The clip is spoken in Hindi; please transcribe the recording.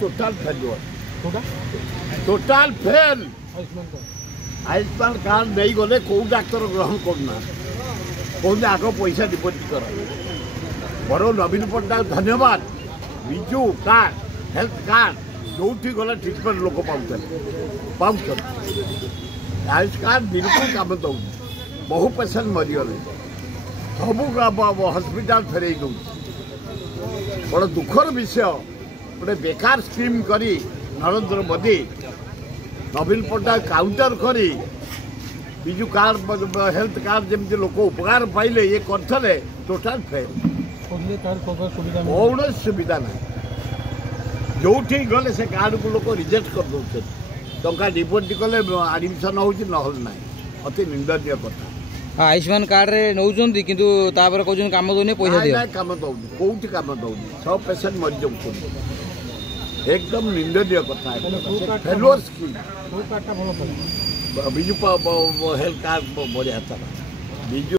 total fail total fail Ayushman card नहीं गले कौ डाक्तर ग्रहण करना कहते आग पैसा डिपोजिट कर बर नवीन पट्टनायक धन्यवाद विजु कार्ड हेल्थ कार्ड जो गला ट्रिटमेंट लोक पाँच आयुष कार्ड बिल्कुल कम दौर बहु पेसेंट मरीगले सब हस्पिटाल फेरे दौ बड़ा दुखर विषय गोटे बेकार स्कीम करी नरेंद्र मोदी नवीन पट्टनायक काउंटर करी विजु कार्ड हेल्थ कार्ड जमी लोक उपकार पाइले ये करते टोटाल फेल कौन सुविधा ना जो गले से कार्ड को लोग रिजेक्ट कर दे टंका डिपोजिट कले आडमिशन हो ना अति निंदनीय कथा आयुष्मान कार्ड रे नौजंदी किंतु तापर कहउछन काम दोने पैसा दियो काम दौनी कोठी काम दौनी सब पेशेंट मरी जाउछन एकदम निंदनीय कथा है failure scheme Biju health card बढ़िया था बिजु